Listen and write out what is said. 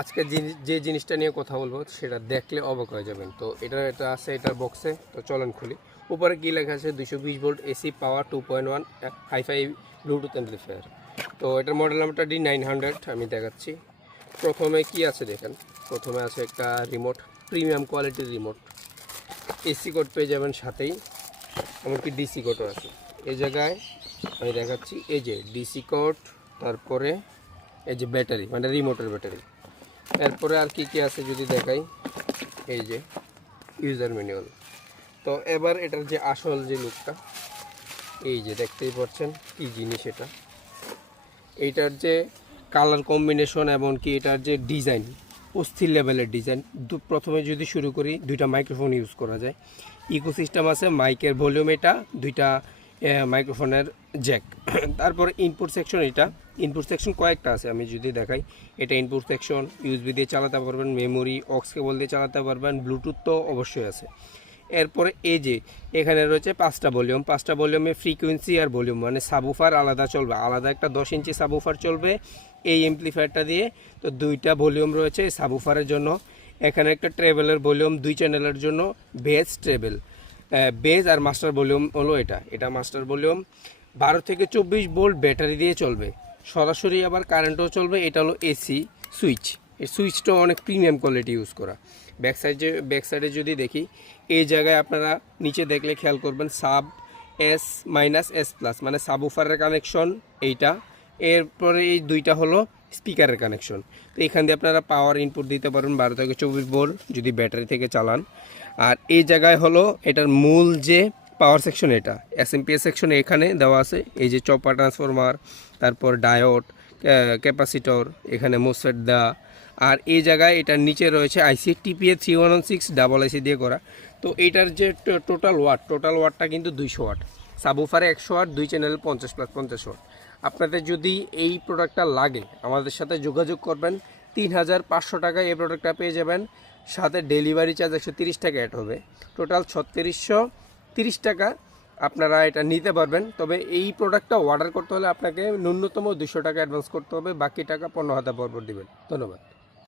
আজকে যে জিনিসটা নিয়ে কথা বলবো সেটা দেখলে অবাক হয়ে যাবেন। তো এটা আছে এটার বক্সে। তো চলেন খুলি। উপরে কি লেখা আছে 220 volt AC power 2.1 hifi Bluetooth amplifier. তো এটার মডেল নাম্বারটা D900 আমি দেখাচ্ছি। প্রথমে কি আছে দেখেন, প্রথমে আছে একটা রিমোট, প্রিমিয়াম কোয়ালিটির রিমোট। এসি কোড পেয়ে যাবেন সাথেই, এমনকি ডিসি কোডও আছে। এই জায়গায় আমি দেখাচ্ছি, এই যে ডিসি কোড, তারপরে এই যে ব্যাটারি মানে রিমোটের ব্যাটারি। এরপরে আর কি কি আছে যদি দেখাই, এই যে ইউজার ম্যানুয়াল। তো এবার এটার যে আসল যে লুকটা, এই যে দেখতেই পাচ্ছেন কি জিনিস এটা। এইটার যে কালার কম্বিনেশন এমনকি এটার যে ডিজাইন, অস্থির লেভেলের ডিজাইন। প্রথমে যদি শুরু করি, দুইটা মাইক্রোফোন ইউজ করা যায়, ইকোসিস্টেম আছে, মাইকের ভলিউম, এটা দুইটা মাইক্রোফোনের জ্যাক। তারপর ইনপুট সেকশন, এটা ইনপুট সেকশন কয়েকটা আছে, আমি যদি দেখাই, এটা ইনপুট সেকশন ইউএসবি দিয়ে চালাতে পারবেন, মেমোরি অক্স কেবল দিয়ে চালাতে পারবেন, ব্লুটুথ তো অবশ্যই আছে। এরপরে এই যে এখানে রয়েছে পাঁচটা ভলিউমে ফ্রিকোয়েন্সি আর ভলিউম, মানে সাবউফার আলাদা চলবে, আলাদা একটা 10 ইঞ্চি সাবউফার চলবে এই এমপ্লিফায়ারটা দিয়ে। তো দুইটা ভলিউম রয়েছে সাবউফারের জন্য। এখানে একটা ট্রেবেলের ভলিউম 2 চ্যানেলের জন্য, বেস ট্রেবেল, বেস আর মাস্টার ভলিউম হলো এটা মাস্টার ভলিউম। 12 থেকে 24 ভোল্ট ব্যাটারি দিয়ে চলবে, সরাসরি আবার কারেন্টও চলবে। এটা হলো এসি সুইচ, এই সুইচটা অনেক প্রিমিয়াম কোয়ালিটি ইউজ করা। ব্যাক সাইডে যদি দেখি, এই জায়গায় আপনারা নিচে দেখলে খেয়াল করবেন, sub S minus S plus, মানে সাবউফারের কানেকশন এইটা। এরপরে এই দুইটা হলো স্পিকারের কানেকশন। তো এখান দিয়ে আপনারা পাওয়ার ইনপুট দিতে পারবেন 12 থেকে 24 ভোল্ট যদি ব্যাটারি থেকে চালান। আর এই জায়গায় হলো এটার মূল যে পাওয়ার সেকশন, এটা এসএমপিএস সেকশনে এখানে দেওয়া আছে, এই যে চপার ট্রান্সফরমার, তারপর ডায়োড, ক্যাপাসিটর, এখানে মোসফেট দেওয়া। আর এই জায়গায় এটার নিচে রয়েছে আইসি টিপিএ 3116 ডাবল আইসি দিয়ে করা। তো এইটার যে টোটাল ওয়াটটা কিন্তু 200 ওয়াট, সাবউফারে 100 ওয়াট, 2 চ্যানেল 50 ওয়াট। আপনাদের যদি এই প্রোডাক্টটা লাগে আমাদের সাথে যোগাযোগ করবেন। 3500 টাকায় এই প্রোডাক্টটা পেয়ে যাবেন, সাথে ডেলিভারি চার্জ 130 টাকা অ্যাড হবে। টোটাল 3630 টাকা আপনারা এটা নিতে পারবেন। তবে এই প্রোডাক্টটা অর্ডার করতে হলে আপনাকে ন্যূনতম 200 টাকা অ্যাডভান্স করতে হবে, বাকি টাকা পণ্য হাতে পরপর দিবেন। ধন্যবাদ।